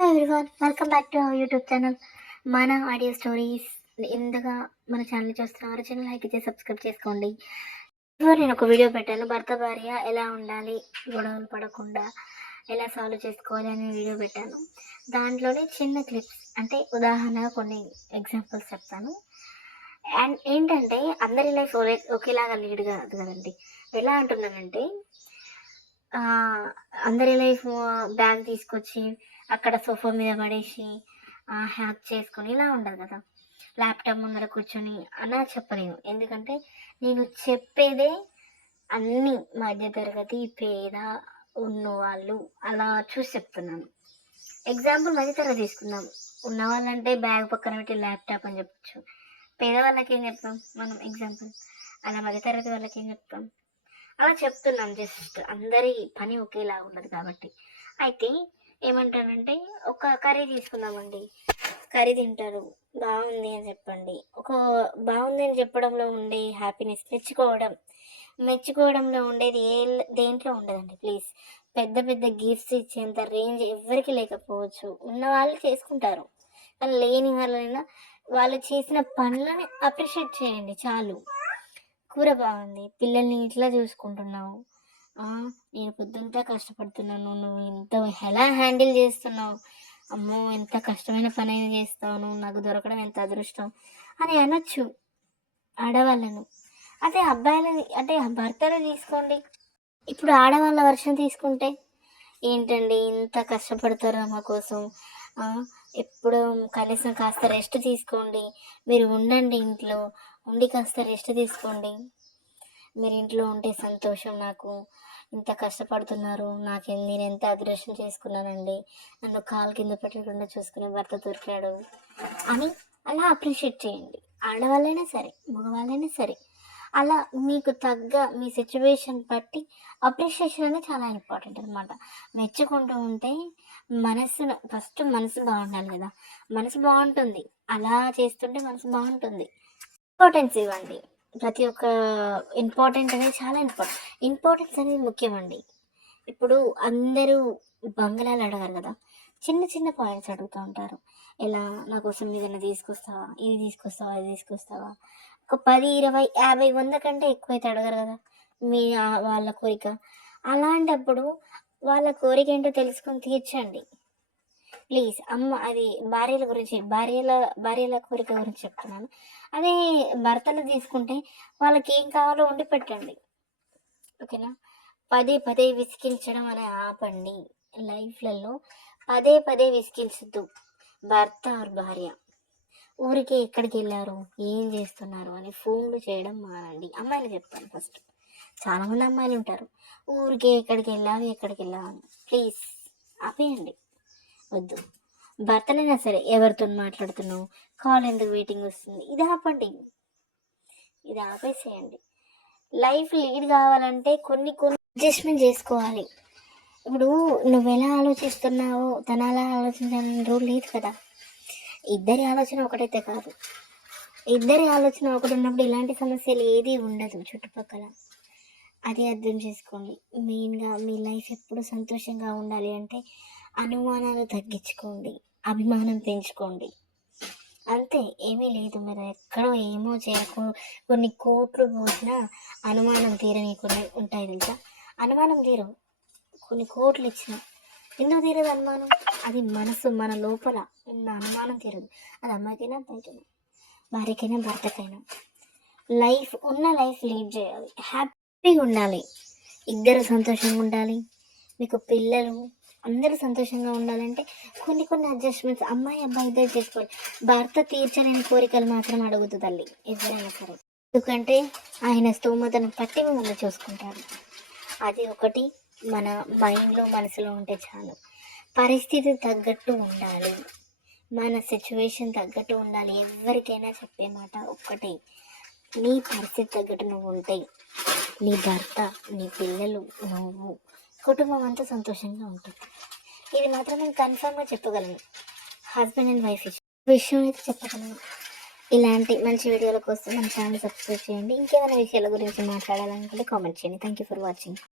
Hello everyone, welcome back to our YouTube channel మన audio stories. ఇందుగా మన channel చూస్తున్నారు, చిన్న లైక్ ఇచ్చి సబ్స్క్రైబ్ చేసుకోండి. నేను ఒక వీడియో పెట్టాను, భర్త భార్య ఎలా ఉండాలి, గొడవలు పడకుండా ఎలా సాల్వ్ చేసుకోవాలి అనే వీడియో పెట్టాను. దాంట్లోనే చిన్న క్లిప్స్ అంటే ఉదాహరణగా కొన్ని ఎగ్జాంపుల్స్ చెప్తాను. అండ్ ఏంటంటే అందరి లైఫ్ ఒకేలాగా లీడ్ కాదు కదండి. ఎలా అంటున్నానంటే అందరి లైఫ్ బ్యాగ్ తీసుకొచ్చి అక్కడ సోఫా మీద పడేసి హ్యాక్ చేసుకొని ఇలా ఉండదు కదా. ల్యాప్టాప్ ముందర కూర్చొని అలా చెప్పలేను, ఎందుకంటే నేను చెప్పేదే అన్ని మధ్యతరగతి పేద ఉన్నవాళ్ళు అలా చూసి చెప్తున్నాను. ఎగ్జాంపుల్ మధ్యతరగతి తీసుకుందాం. ఉన్నవాళ్ళంటే బ్యాగ్ పక్కన పెట్టి ల్యాప్టాప్ అని చెప్పచ్చు. పేదవాళ్ళకి ఏం చెప్తాం మనం ఎగ్జాంపుల్, అలా మధ్యతరగతి వాళ్ళకి ఏం చెప్తాం అలా చెప్తున్నాం. జస్ట్ అందరి పని ఒకేలా ఉండదు కాబట్టి. అయితే ఏమంటానంటే ఒక కర్రీ తీసుకుందామండి. కర్రీ తింటారు, బాగుంది అని చెప్పండి. బాగుంది అని చెప్పడంలో ఉండే హ్యాపీనెస్, మెచ్చుకోవడంలో ఉండేది దేంట్లో ఉండదండి. ప్లీజ్, పెద్ద పెద్ద గిఫ్ట్స్ ఇచ్చేంత రేంజ్ ఎవరికి లేకపోవచ్చు. ఉన్న వాళ్ళు చేసుకుంటారు, కానీ లేని వాళ్ళైనా వాళ్ళు చేసిన పనులని అప్రిషియేట్ చేయండి చాలు. కూర బాగుంది, పిల్లల్ని ఇట్లా చూసుకుంటున్నావు, నేను పొద్దుంతా కష్టపడుతున్నాను, నువ్వు ఇంత ఎలా హ్యాండిల్ చేస్తున్నావు, అమ్మో ఎంత కష్టమైన పని అయినా చేస్తావు, నువ్వు నాకు దొరకడం ఎంత అదృష్టం అని అనొచ్చు ఆడవాళ్ళను. అదే అబ్బాయిలని అంటే భర్తలు తీసుకోండి. ఇప్పుడు ఆడవాళ్ళ వర్షం తీసుకుంటే ఏంటండి ఇంత కష్టపడతారు అమ్మ కోసం, ఎప్పుడు కనీసం కాస్త రెస్ట్ తీసుకోండి, మీరు ఉండండి ఇంట్లో ఉండి కాస్త రెస్ట్ తీసుకోండి, మీరు ఇంట్లో ఉంటే సంతోషం నాకు, ఇంత కష్టపడుతున్నారు, నేను ఎంత అదృష్టం చేసుకున్నానండి, నన్ను కాలు కింద పెట్టకుండా చూసుకునే భర్త దొరికాడు అని అలా అప్రిషియేట్ చేయండి. ఆడవాళ్ళైనా సరే మగవాళ్ళైనా సరే అలా మీకు తగ్గ మీ సిచ్యువేషన్ బట్టి అప్రిషియేషన్ అనేది చాలా ఇంపార్టెంట్ అనమాట. మెచ్చుకుంటూ ఉంటే ఫస్ట్ మనసు బాగుండాలి కదా, మనసు బాగుంటుంది, అలా చేస్తుంటే మనసు బాగుంటుంది. ఇంపార్టెన్స్ ఇవ్వండి. ప్రతి ఒక్క ఇంపార్టెంట్ అనేది చాలా ఇంపార్టెన్స్ అనేది ముఖ్యమండి. ఇప్పుడు అందరూ బంగ్లాలు అడగారు కదా, చిన్న చిన్న పాయింట్స్ అడుగుతూ ఉంటారు. ఎలా, నా కోసం ఏదైనా తీసుకొస్తావా, ఇది తీసుకొస్తావా, అది తీసుకొస్తావా, ఒక 10, 20, 50, 100 కంటే ఎక్కువైతే అడగరు కదా వాళ్ళ కోరిక. అలాంటప్పుడు వాళ్ళ కోరిక ఏంటో తెలుసుకొని తీర్చండి ప్లీజ్. అది భార్యల కోరిక గురించి చెప్తున్నాను. అదే భర్తలు తీసుకుంటే వాళ్ళకి ఏం కావాలో వండి పెట్టండి, ఓకేనా. పదే పదే విసిగించడం అనే ఆపండి. లైఫ్లలో పదే పదే విసిగించద్దు. భర్త ఆర్ భార్య ఊరికే ఎక్కడికి వెళ్ళారు, ఏం చేస్తున్నారు అని ఫోన్లు చేయడం మానండి. అమ్మాయిలు చెప్తాను ఫస్ట్. చాలామంది అమ్మాయిలు ఉంటారు, ఊరికే ఎక్కడికి వెళ్ళావు ప్లీజ్ ఆపేయండి, వద్దు. భర్తలైనా సరే ఎవరితో మాట్లాడుతున్నావు, కాల్ ఎందుకు వెయిటింగ్ వస్తుంది, ఇది ఆపండి, ఇది ఆపేసేయండి. లైఫ్ లీడ్ కావాలంటే కొన్ని అడ్జస్ట్మెంట్ చేసుకోవాలి. ఇప్పుడు నువ్వు ఎలా ఆలోచిస్తున్నావో తను అలా ఆలోచించాలని రూల్ లేదు కదా. ఇద్దరి ఆలోచన ఒకటైతే కాదు, ఇద్దరి ఆలోచన ఒకటి ఉన్నప్పుడు ఇలాంటి సమస్యలు ఏది ఉండదు చుట్టుపక్కల. అది అర్థం చేసుకోండి. మెయిన్గా మీ లైఫ్ ఎప్పుడు సంతోషంగా ఉండాలి అంటే అనుమానాలు తగ్గించుకోండి, అభిమానం పెంచుకోండి, అంతే. ఏమీ లేదు. మీరు ఎక్కడో ఏమో కొన్ని కోట్లు పోసినా అనుమానం తీరని కొన్ని ఉంటాయి తెలుసా. అనుమానం తీరవు, కొన్ని కోట్లు ఇచ్చిన ఎందుకు తీరదు అనుమానం? అది మన లోపల ఉన్న అనుమానం తీరదు. అది అమ్మాయికైనా అబ్బాయికైనా, భార్యకైనా భర్తకైనా. లైఫ్ లీడ్ చేయాలి, హ్యాపీగా ఉండాలి, ఇద్దరు సంతోషంగా ఉండాలి, మీకు పిల్లలు అందరూ సంతోషంగా ఉండాలంటే కొన్ని అడ్జస్ట్మెంట్స్ అమ్మాయి అబ్బాయి ఇద్దరు చేసుకోవాలి. భర్త తీర్చలేని కోరికలు మాత్రం అడుగుతుంది తల్లి ఎవరైనా సరే, ఎందుకంటే ఆయన స్తోమతను పట్టి మిమ్మల్ని చూసుకుంటారు. అది ఒకటి మన మైండ్లో మనసులో ఉంటే చాలు. పరిస్థితి తగ్గట్టు ఉండాలి, మన సిచ్యువేషన్ తగ్గట్టు ఉండాలి. ఎవరికైనా చెప్పే మాట ఒక్కటే, నీ పరిస్థితి తగ్గట్టు నువ్వు ఉంటే నీ భర్త, నీ పిల్లలు, నువ్వు, కుటుంబం అంతా సంతోషంగా ఉంటుంది. ఇది మాత్రం నేను కన్ఫర్మ్గా చెప్పగలను. హస్బెండ్ అండ్ వైఫ్ విషయం అయితే చెప్పగలను. ఇలాంటి మంచి వీడియోల కోసం మన ఛానల్ సబ్స్క్రైబ్ చేయండి. ఇంకేమైనా విషయాల గురించి మాట్లాడాలనుకుంటే కామెంట్ చేయండి. Thank you for watching.